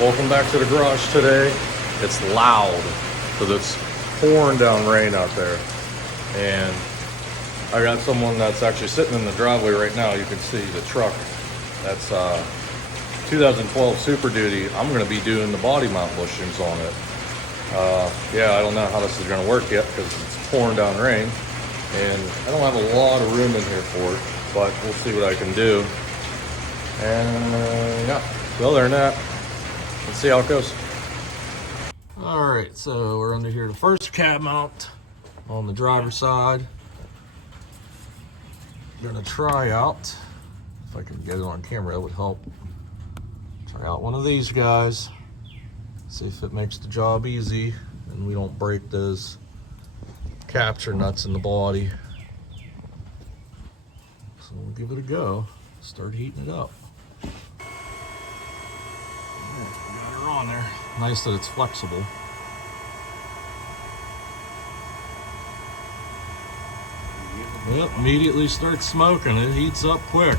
Welcome back to the garage today. It's loud because it's pouring down rain out there. And I got someone that's actually sitting in the driveway right now. You can see the truck. That's 2012 Superduty. I'm going to be doing the body mount bushings on it. Yeah, I don't know how this is going to work yet because it's pouring down rain. And I don't have a lot of room in here for it, but we'll see what I can do. And yeah, so other than that, let's see how it goes. All right, so we're under here, the first cab mount on the driver's side. I'm gonna try out, if I can get it on camera, that would help. Try out one of these guys, see if it makes the job easy and we don't break those capture nuts in the body. So we'll give it a go, start heating it up. Got her on there. Nice that it's flexible. Yep, immediately starts smoking. It heats up quick.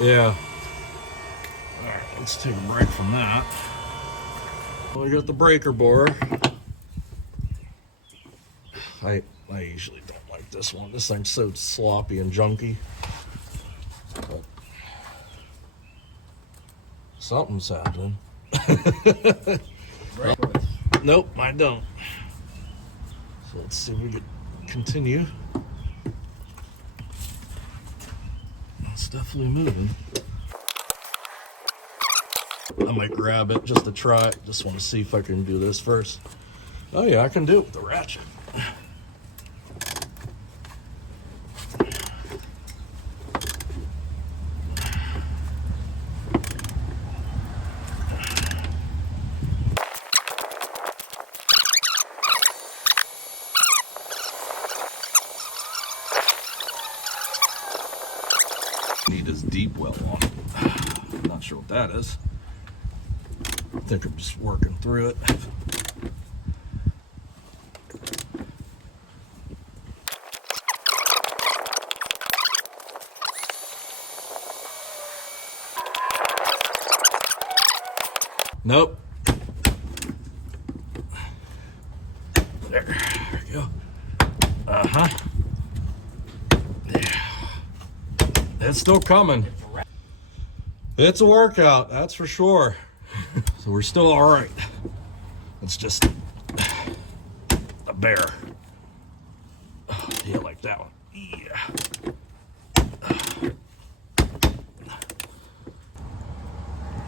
Yeah. Alright, let's take a break from that. Well, we got the breaker bar. I usually don't like this one. This thing's so sloppy and junky. But something's happening. Nope, I don't. So let's see if we can continue. It's definitely moving. I might grab it just to try it. Just want to see if I can do this first. Oh yeah, I can do it with the ratchet. Need this deep well on it. I'm not sure what that is. I think I'm just working through it. Nope. There we go. Uh-huh. It's still coming. It's a workout, that's for sure. So we're still all right. It's just a bear. Oh, yeah, like that one. Yeah.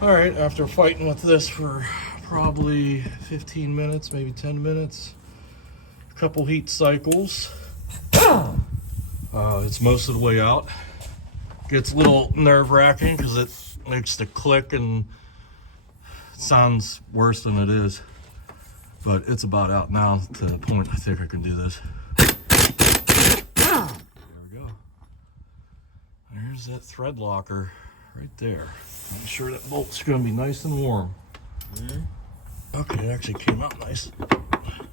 All right, after fighting with this for probably 15 minutes, maybe 10 minutes, a couple heat cycles, it's most of the way out. Gets a little nerve-wracking because it makes the click and it sounds worse than it is. But it's about out now to the point I think I can do this. There we go. There's that thread locker right there. I'm sure that bolt's going to be nice and warm. Okay, it actually came out nice.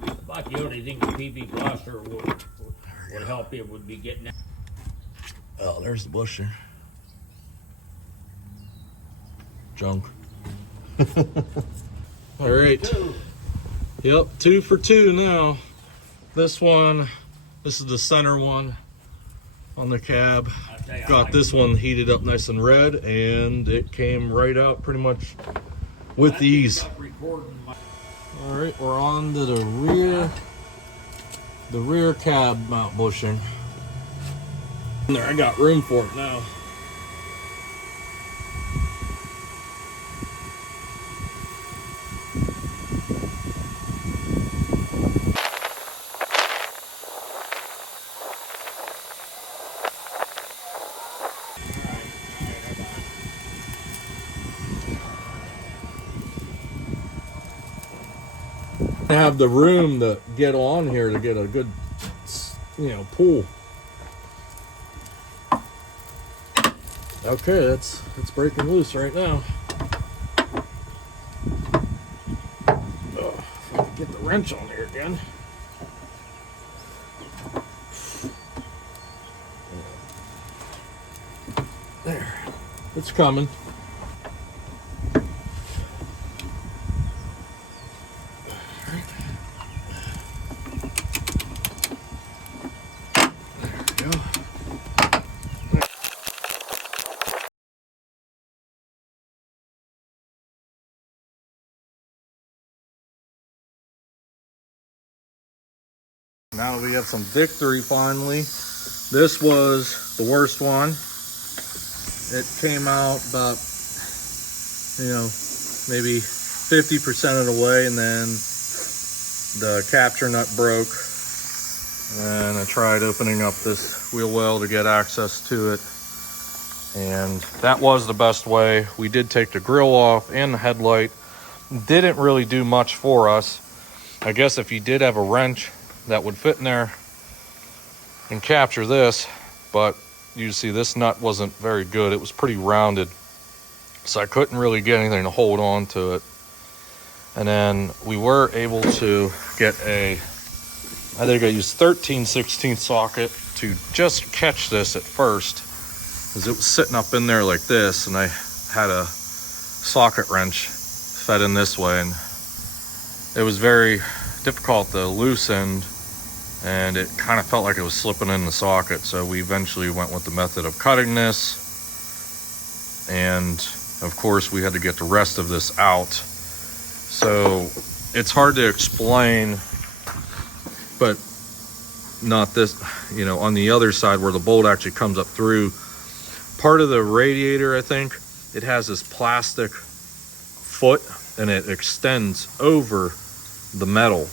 About the only thing the PV blaster would help you would be getting that. Oh, there's the busher. Junk. All right. Yep, 2 for 2 now. This one, this is the center one on the cab. Got this one heated up nice and red, and it came right out pretty much with ease. All right, we're on to the rear cab mount bushing. There, I got room for it now. I have the room to get on here to get a good, pull. Okay, it's breaking loose right now. Get the wrench on there again. There, it's coming. There we go. Now we have some victory finally. This was the worst one. It came out about, maybe 50% of the way, and then the capture nut broke. And I tried opening up this wheel well to get access to it. And that was the best way. We did take the grill off and the headlight. Didn't really do much for us. I guess if you did have a wrench that would fit in there and capture this, but you see this nut wasn't very good. It was pretty rounded, so I couldn't really get anything to hold on to it. And then we were able to get I think I used 13/16 socket to just catch this at first, because it was sitting up in there like this, and I had a socket wrench fed in this way, and it was very difficult to loosen, and it kind of felt like it was slipping in the socket. So we eventually went with the method of cutting this, and of course we had to get the rest of this out. So it's hard to explain, but not this, on the other side where the bolt actually comes up through. Part of the radiator, I think, it has this plastic foot, and it extends over the metal,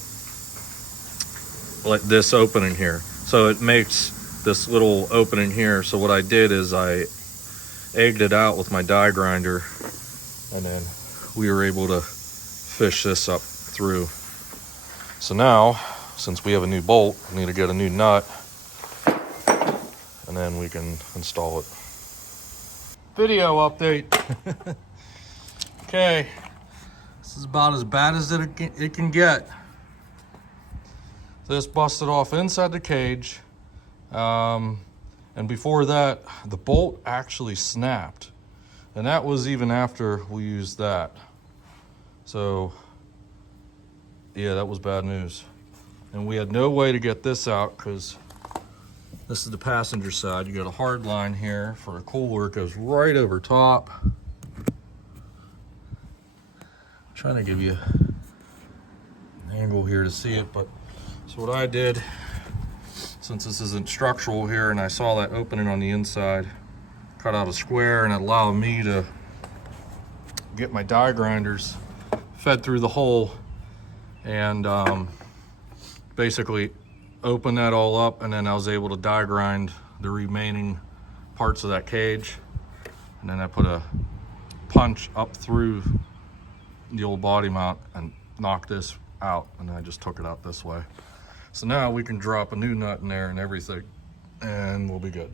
like this opening here. So it makes this little opening here. So what I did is I egged it out with my die grinder, and then we were able to fish this up through. So now, since we have a new bolt, we need to get a new nut, and then we can install it. Video update. Okay, this is about as bad as it can get. This busted off inside the cage, and before that the bolt actually snapped, and that was even after we used that. So yeah, that was bad news. And we had no way to get this out, because this is the passenger side. You got a hard line here for a cooler. It goes right over top. I'm trying to give you an angle here to see it, but so what I did, since this isn't structural here, and I saw that opening on the inside, cut out a square, and it allowed me to get my die grinders fed through the hole, and basically open that all up, and then I was able to die grind the remaining parts of that cage. And then I put a punch up through the old body mount and knocked this out, and I just took it out this way. So now we can drop a new nut in there and everything, and we'll be good.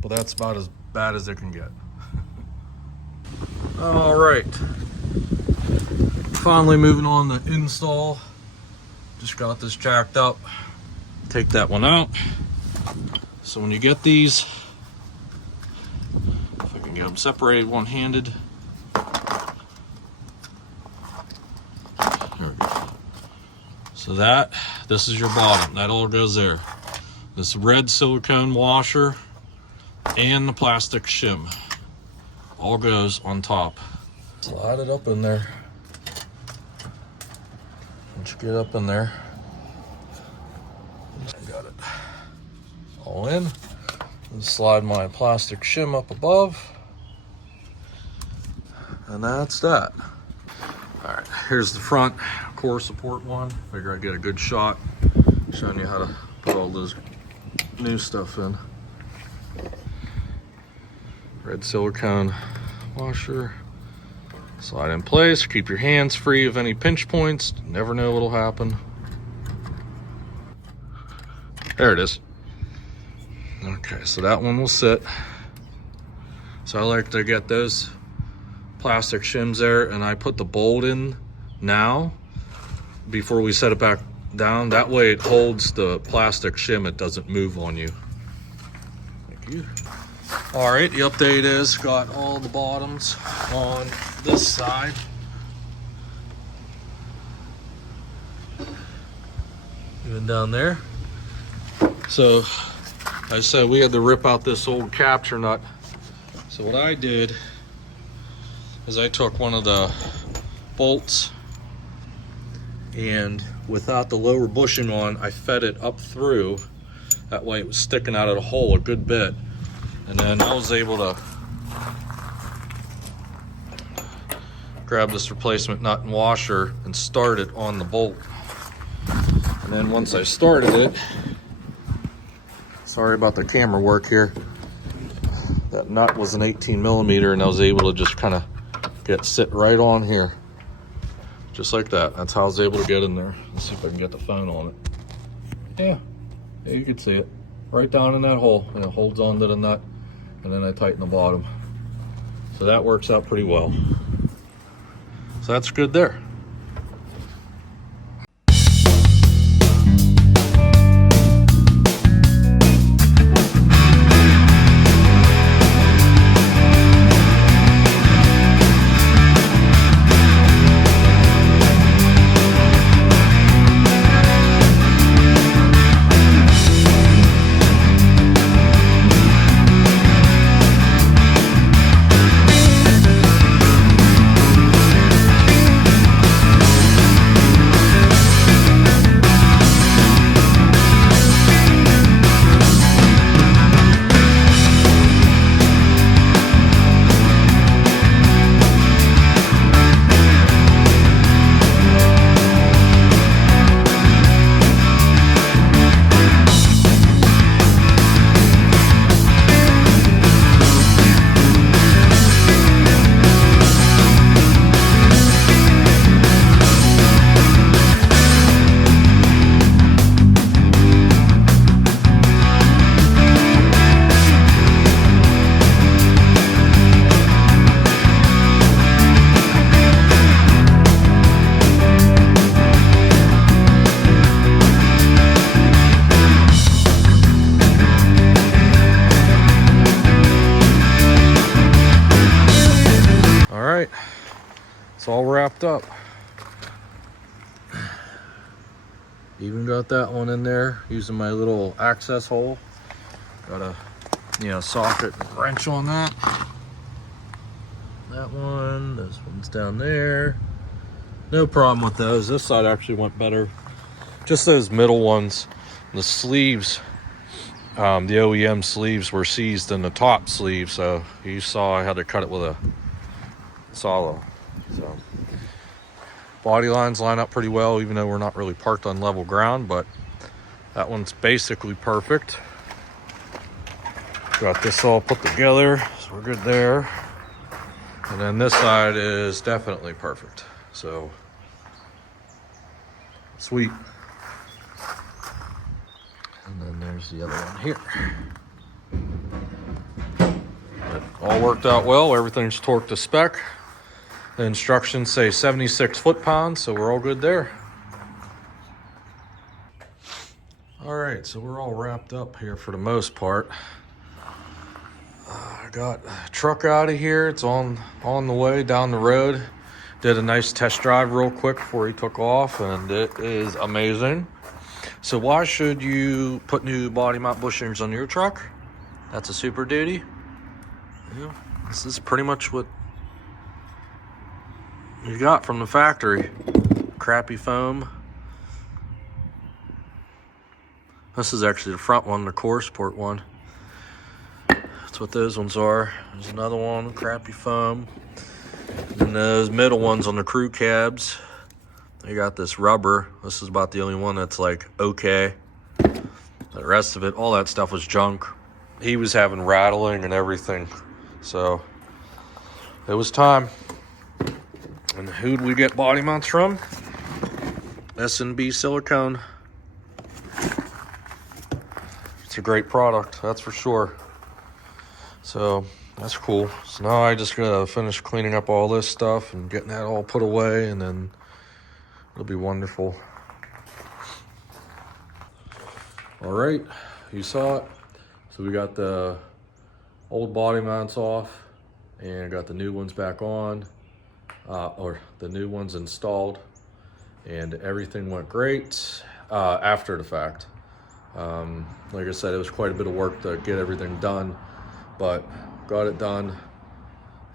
But that's about as bad as it can get. All right, finally moving on to install. Just got this jacked up. Take that one out. So when you get these, if I can get them separated one-handed. There we go. So this is your bottom. That all goes there. This red silicone washer and the plastic shim all goes on top. Slide it up in there. Once you get up in there, I got it all in. And slide my plastic shim up above, and that's that. All right, here's the front core support one. Figure I'd get a good shot showing you how to put all this new stuff in. Red silicone washer. Slide in place, keep your hands free of any pinch points. Never know what'll happen. There it is. Okay, so that one will sit. So I like to get those plastic shims there, and I put the bolt in now before we set it back down. That way it holds the plastic shim, it doesn't move on you. Thank you. All right, the update is got all the bottoms on this side. Even down there. So I said we had to rip out this old capture nut. So what I did is I took one of the bolts, and without the lower bushing on, I fed it up through. That way it was sticking out of the hole a good bit. And then I was able to grab this replacement nut and washer and start it on the bolt. And then once I started it, sorry about the camera work here, that nut was an 18 millimeter, and I was able to just kind of sit right on here. Just like that. That's how I was able to get in there. Let's see if I can get the phone on it. Yeah, you can see it. Right down in that hole, and it holds onto the nut, and then I tighten the bottom. So that works out pretty well. So that's good there. It's all wrapped up. Even got that one in there using my little access hole. Got a socket and wrench on that. That one, this one's down there. No problem with those. This side actually went better. Just those middle ones, the sleeves, the OEM sleeves were seized in the top sleeve, so you saw I had to cut it with a saw. So body lines line up pretty well, even though we're not really parked on level ground, but that one's basically perfect. Got this all put together, so we're good there. And then this side is definitely perfect. So sweet. And then there's the other one here. It all worked out well. Everything's torqued to spec. The instructions say 76 foot-pounds, so we're all good there. All right, so we're all wrapped up here for the most part. I got the truck out of here. It's on the way down the road. Did a nice test drive real quick before he took off, and it is amazing. So why should you put new body mount bushings on your truck? That's a Superduty. Yeah, this is pretty much what you got from the factory. Crappy foam. This is actually the front one, the core support one. That's what those ones are. There's another one, crappy foam. And those middle ones on the crew cabs, they got this rubber. This is about the only one that's like okay. The rest of it, all that stuff was junk. He was having rattling and everything. So it was time. And who'd we get body mounts from? S&B Silicone. It's a great product, that's for sure. So that's cool. So now I just gotta finish cleaning up all this stuff and getting that all put away, and then It'll be wonderful. All right, you saw it. So we got the old body mounts off and got the new ones back on, or the new ones installed, and everything went great after the fact. Like I said, it was quite a bit of work to get everything done, but got it done,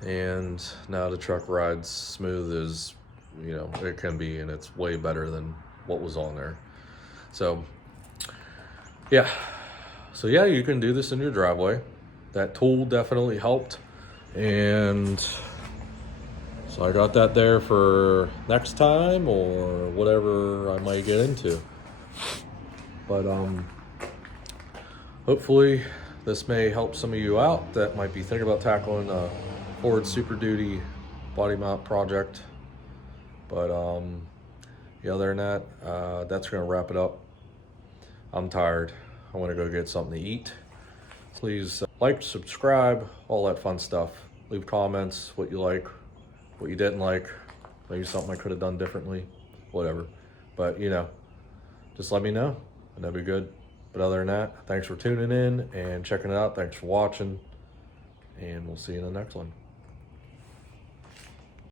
and now the truck rides smooth as, you know, it can be, and it's way better than what was on there. So yeah, you can do this in your driveway. That tool definitely helped, and so I got that there for next time or whatever I might get into. But hopefully this may help some of you out that might be thinking about tackling a Ford Superduty body mount project. But yeah, other than that, that's gonna wrap it up. I'm tired. I want to go get something to eat. Please like, subscribe, all that fun stuff. Leave comments, what you like, what you didn't like, maybe something I could have done differently, whatever. But you know, just let me know, and that'd be good. But other than that, thanks for tuning in and checking it out. Thanks for watching, and we'll see you in the next one.